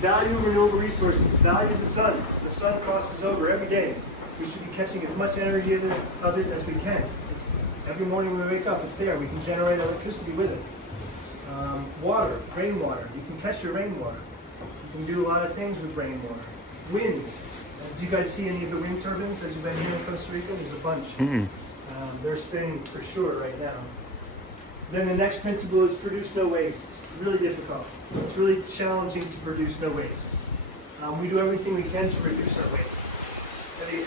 Value renewable resources. Value the sun. The sun crosses over every day. We should be catching as much energy of it as we can. Every morning when we wake up, it's there. We can generate electricity with it. Water, rainwater. You can catch your rainwater. You can do a lot of things with rainwater. Wind. Do you guys see any of the wind turbines that you've been here in Costa Rica? There's a bunch. They're spinning for sure right now. Then the next principle is produce no waste. Really difficult. It's really challenging to produce no waste. We do everything we can to reduce our waste.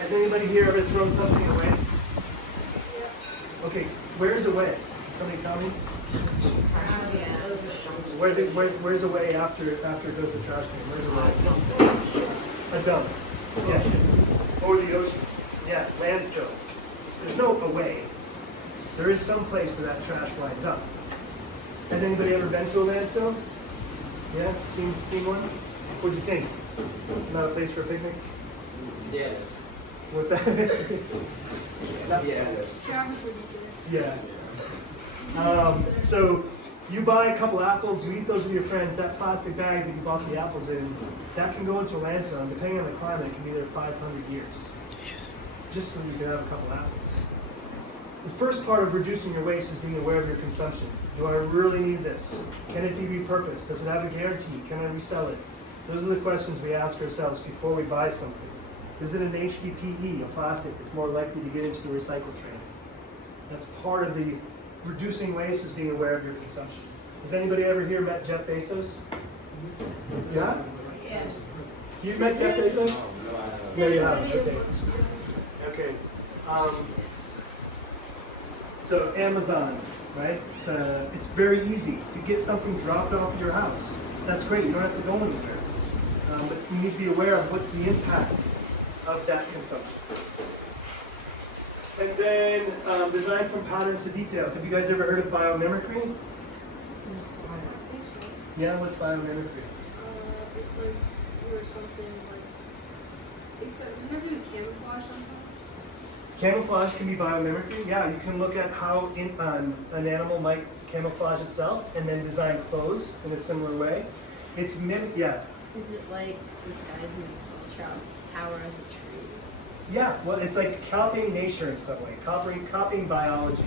Has anybody here ever thrown something away? Okay, where's away? Somebody tell me. Where's away after it goes to the trash can? Where's away? A dump. Yeah. Or the ocean. Yeah, landfill. There's no away. There is some place where that trash winds up. Has anybody ever been to a landfill? Yeah? Seen one? What'd you think? Not a place for a picnic? Yeah. What's that? Yeah. Travis would be Yeah. So you buy a couple apples, you eat those with your friends, that plastic bag that you bought the apples in, that can go into a landfill, and depending on the climate, it can be there 500 years. Jeez. Just so you can have a couple apples. The first part of reducing your waste is being aware of your consumption. Do I really need this? Can it be repurposed? Does it have a guarantee? Can I resell it? Those are the questions we ask ourselves before we buy something. Is it an HDPE, a plastic that's more likely to get into the recycle train? That's part of the reducing waste is being aware of your consumption. Has anybody ever here met Jeff Bezos? Yeah? Yes. You've met Jeff Bezos? Yeah, you have. Okay. Okay. So Amazon, right? It's very easy. You get something dropped off at your house. That's great. You don't have to go anywhere. But you need to be aware of what's the impact of that consumption. And then design from patterns to details. Have you guys ever heard of biomimicry? Yeah, what's biomimicry? It's like or something like doesn't it do camouflage sometimes? Camouflage can be biomimicry. Yeah, you can look at how an animal might camouflage itself and then design clothes in a similar way. It's yeah. Is it like disguising a tower as a tree? Yeah, well, it's like copying nature in some way, copying biology.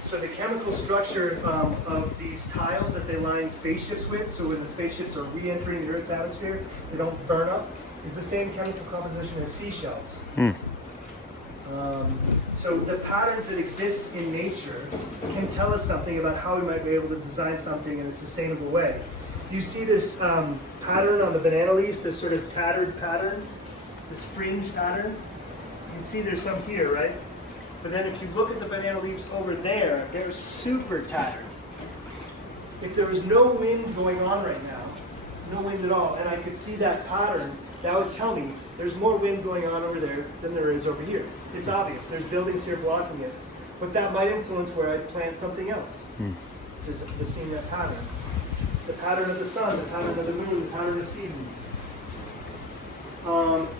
So the chemical structure of these tiles that they line spaceships with, so when the spaceships are re-entering the Earth's atmosphere, they don't burn up, is the same chemical composition as seashells. So the patterns that exist in nature can tell us something about how we might be able to design something in a sustainable way. You see this pattern on the banana leaves, this sort of tattered pattern, this fringe pattern. You can see there's some here, right? But then if you look at the banana leaves over there, they're super tattered. If there was no wind going on right now, no wind at all, and I could see that pattern, that would tell me there's more wind going on over there than there is over here. It's obvious, there's buildings here blocking it. But that might influence where I'd plant something else to see that pattern. The pattern of the sun, the pattern of the moon, the pattern of seasons.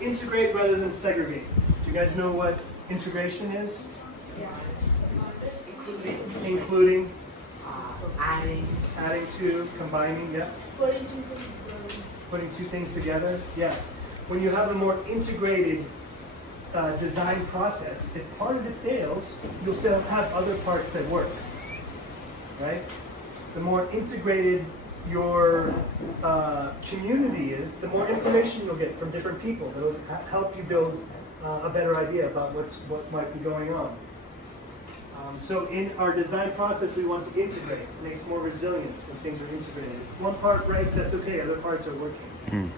Integrate rather than segregate. Do you guys know what integration is? Yeah. Including, Adding to, combining, yeah. Putting two things together, yeah. When you have a more integrated design process, if part of it fails, you'll still have other parts that work, right? The more integrated your community is, the more information you'll get from different people that will help you build a better idea about what might be going on. So in our design process, we want to integrate. It makes more resilient when things are integrated. If one part breaks, that's okay. Other parts are working.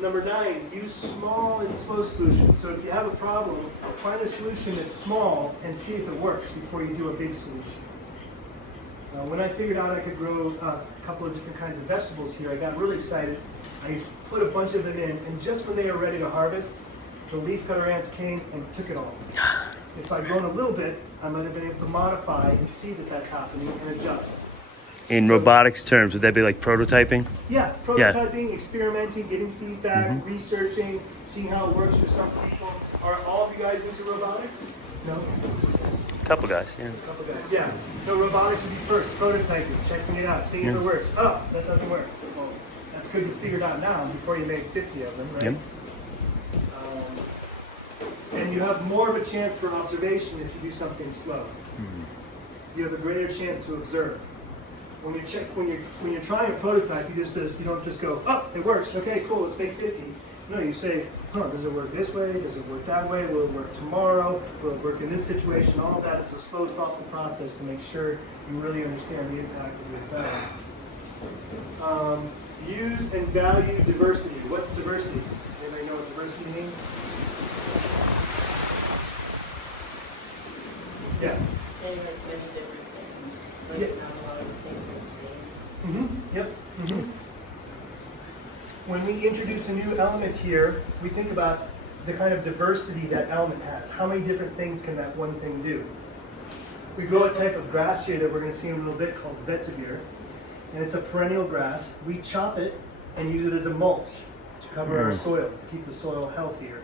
Number 9, use small and slow solutions. So if you have a problem, find a solution that's small and see if it works before you do a big solution. When I figured out I could grow a couple of different kinds of vegetables here, I got really excited. I put a bunch of them in, and just when they were ready to harvest, the leafcutter ants came and took it all. If I'd grown a little bit, I might have been able to modify and see that that's happening and adjust. In robotics terms, would that be like prototyping? Yeah, prototyping, experimenting, getting feedback, researching, seeing how it works for some people. Are all of you guys into robotics? No? A couple guys, yeah. A couple guys, yeah. No, robotics would be first, prototyping, checking it out, seeing if it works. Oh, that doesn't work. Well, that's good to figure it out now before you make 50 of them, right? Yep. And you have more of a chance for observation if you do something slow. You have a greater chance to observe. When you're trying a prototype, you don't just go, oh, it works. Okay, cool. Let's make 50. No, you say, does it work this way? Does it work that way? Will it work tomorrow? Will it work in this situation? All of that is a slow, thoughtful process to make sure you really understand the impact of your design. Use and value diversity. What's diversity? Anybody know what diversity means? Yeah. Saying like many different things, but Yeah. not a lot of the things are the same. Yep. When we introduce a new element here, we think about the kind of diversity that element has. How many different things can that one thing do? We grow a type of grass here that we're going to see in a little bit called vetiver, and it's a perennial grass. We chop it and use it as a mulch to cover our soil, to keep the soil healthier.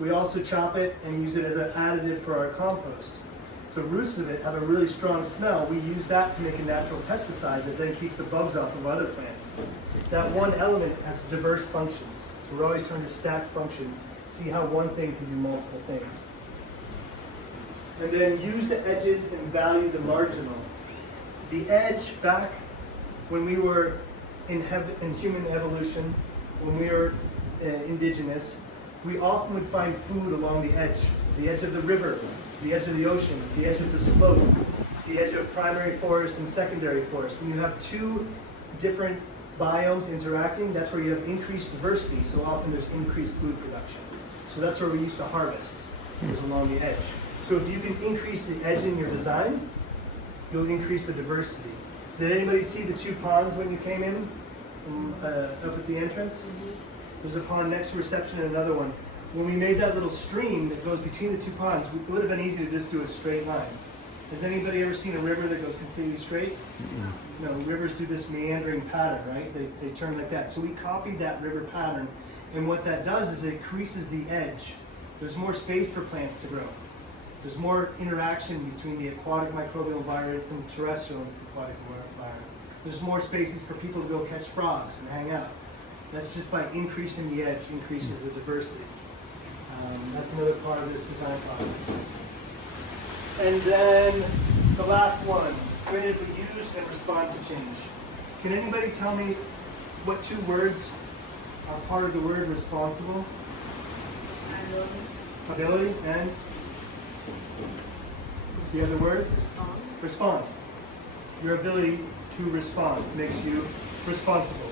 We also chop it and use it as an additive for our compost. The roots of it have a really strong smell. We use that to make a natural pesticide that then keeps the bugs off of other plants. That one element has diverse functions. So we're always trying to stack functions, see how one thing can do multiple things. And then use the edges and value the marginal. The edge, back when we were in human evolution, when we were indigenous, we often would find food along the edge of the river, the edge of the ocean, the edge of the slope, the edge of primary forest and secondary forest. When you have two different biomes interacting, that's where you have increased diversity, so often there's increased food production. So that's where we used to harvest, is along the edge. So if you can increase the edge in your design, you'll increase the diversity. Did anybody see the two ponds when you came in from, up at the entrance? There's a pond next to reception and another one. When we made that little stream that goes between the two ponds, it would have been easy to just do a straight line. Has anybody ever seen a river that goes completely straight? No, rivers do this meandering pattern, right? They turn like that. So we copied that river pattern, and what that does is it increases the edge. There's more space for plants to grow. There's more interaction between the aquatic microbial environment and the terrestrial aquatic environment. There's more spaces for people to go catch frogs and hang out. That's just by increasing the edge, increases the diversity. That's another part of this design process. And then the last one, creatively use and respond to change. Can anybody tell me what two words are part of the word responsible? Ability and the other word? Respond. Your ability to respond makes you responsible.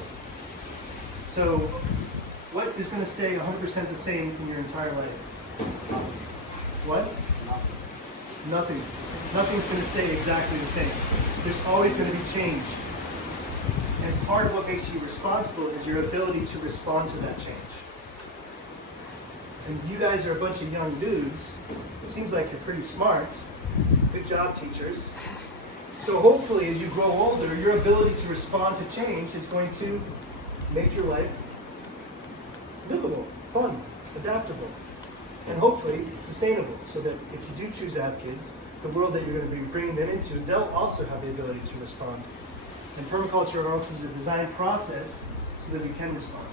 So what is going to stay 100% the same in your entire life? What? Nothing. Nothing's going to stay exactly the same. There's always going to be change. And part of what makes you responsible is your ability to respond to that change. And you guys are a bunch of young dudes. It seems like you're pretty smart. Good job, teachers. So hopefully, as you grow older, your ability to respond to change is going to make your life livable, fun, adaptable, and hopefully sustainable, so that if you do choose to have kids, the world that you're going to be bringing them into, they'll also have the ability to respond. And permaculture offers a design process so that we can respond.